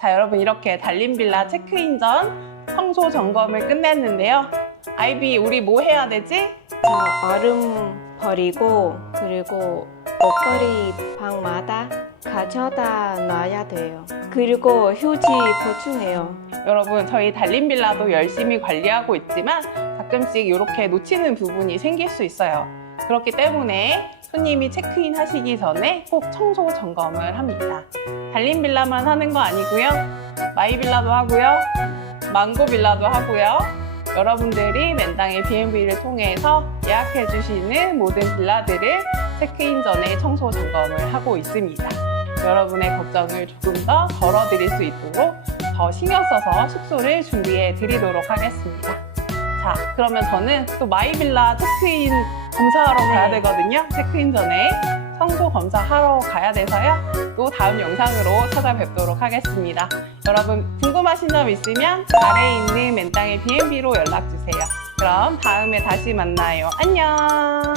자, 여러분 이렇게 달림 빌라 체크인 전 청소 점검을 끝냈는데요. 아이비, 우리 뭐 해야 되지? 자, 얼음 버리고 그리고 옷걸이 방마다 가져다 놔야 돼요. 그리고 휴지 보충해요. 여러분 저희 달림 빌라도 열심히 관리하고 있지만 가끔씩 이렇게 놓치는 부분이 생길 수 있어요. 그렇기 때문에 손님이 체크인 하시기 전에 꼭 청소 점검을 합니다. 달림 빌라만 하는 거 아니고요. 마이 빌라도 하고요. 망고 빌라도 하고요. 여러분들이 맨땅의 B&B를 통해서 예약해 주시는 모든 빌라들을 체크인 전에 청소 점검을 하고 있습니다. 여러분의 걱정을 조금 더 덜어드릴 수 있도록 더 신경 써서 숙소를 준비해 드리도록 하겠습니다. 자, 그러면 저는 또 마이빌라 체크인 검사하러 가야 네. 되거든요. 체크인 전에 청소 검사하러 가야 돼서요. 또 다음 영상으로 찾아뵙도록 하겠습니다. 여러분 궁금하신 점 있으면 아래에 있는 맨땅의 B&B로 연락 주세요. 그럼 다음에 다시 만나요. 안녕.